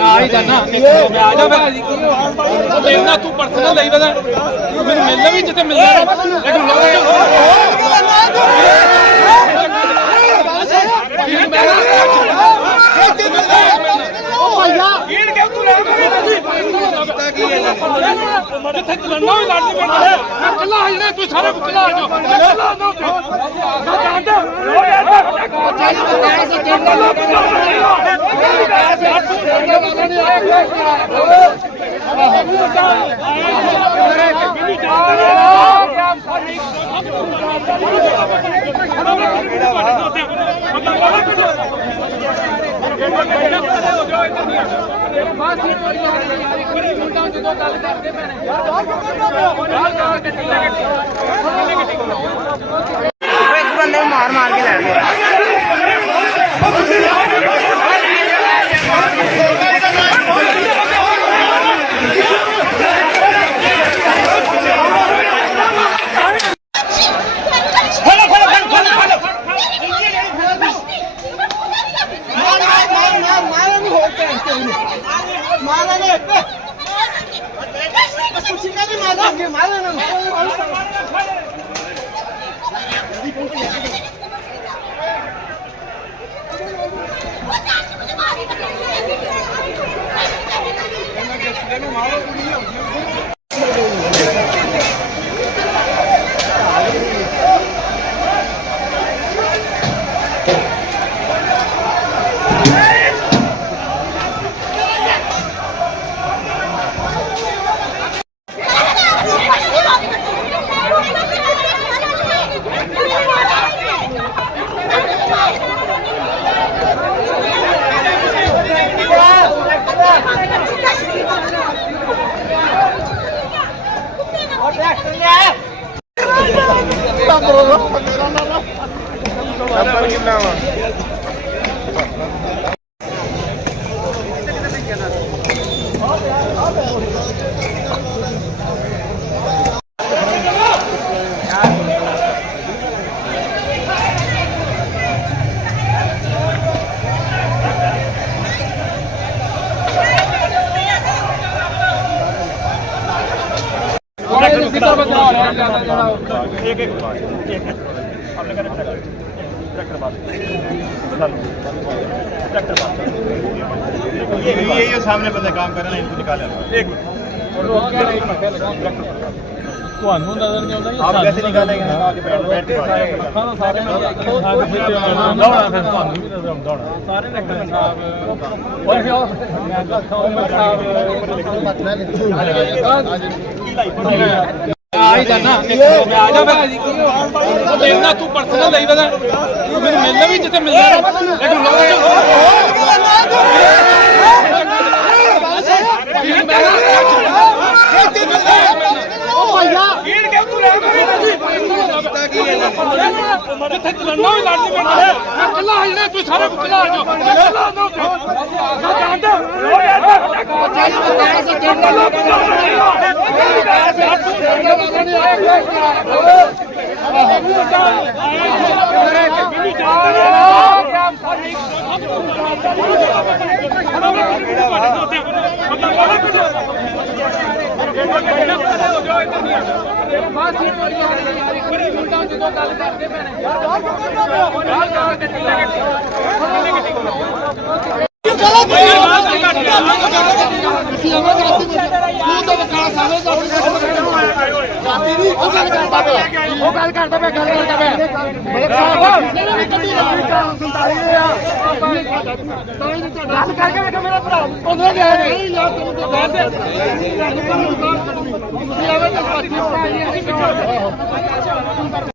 ਆ ਹੀ ਜਾਣਾ ਆ ਜਾ ਭਾਜੀ ਉਹ ਦੇਣਾ ਤੂੰ ਪਰਸਨਲ ਲਈ ਦਾ ਮੈਨੂੰ ਮਿਲਣਾ ਵੀ ਜਿੱਥੇ ਮਿਲਣਾ ਲੇਕਿਨ ਜਿੱਥੇ ਚਲਣਾ ਵੀ ਲੜਨੀ ਪੈਂਦਾ ਮੈਂ ਕੱਲਾ ਆ ਜਾਣਾ ਤੂੰ ਸਾਰੇ ਕੱਲਾ ਆ ਜਾ ਮੈਂ ਜਾਣਦਾ ਜਦੋਂ ਗੱਲ ਕਰਦੇ ਪਏ ਨੇ ਇੱਕ ਬੰਦੇ ਨੂੰ ਮਾਰ ਮਾਰ ਕੇ ਲੈ ਗਏ ये सामने बंदा काम कर रहे हैं इनको निकाल ਤੁਹਾਨੂੰ ਨਜ਼ਰ ਨਹੀਂ ਆਉਂਦਾ आप कैसे निकालेंगे आगे बैठ के ਸਾਰੇ ਤੁਹਾਨੂੰ ਵੀ ਨਜ਼ਰ ਆਉਂਦਾ ਸਾਰੇ ਨਕਲ ਸਾਹਿਬ ਆ ਹੀ ਜਾਣਾ ਆ ਜਾ ਭਾਜੀ ਉਹ ਦੇਣਾ ਤੂੰ ਪਰਸਨਲ ਲਈ ਦਾ ਮੈਨੂੰ ਮਿਲਣਾ ਵੀ ਜਿੱਥੇ ਮਿਲਣਾ ਲੇਕਿਨ ਜਿੱਥੇ ਚਲਣਾ ਵੀ ਲੜਨੀ ਪੈਂਦਾ ਮੈਂ ਕੱਲਾ ਆ ਜਾਣਾ ਤੂੰ ਸਾਰੇ ਕੱਲਾ ਆ ਜਾ ਮੈਂ ਜਾਣਦਾ ਜਦੋਂ ਗੱਲ ਕਰਦੇ ਪਏ ਨੇ ਉਹ ਗੱਲ ਕਰਦਾ ਪਿਆ ਗੱਲ ਕਰਕੇ ਵੇਖੋ ਮੇਰਾ ਭਰਾ ਉਹਨੇ ਗਿਆ ਨਹੀਂ ਯਾਰ ਤੈਨੂੰ ਤਾਂ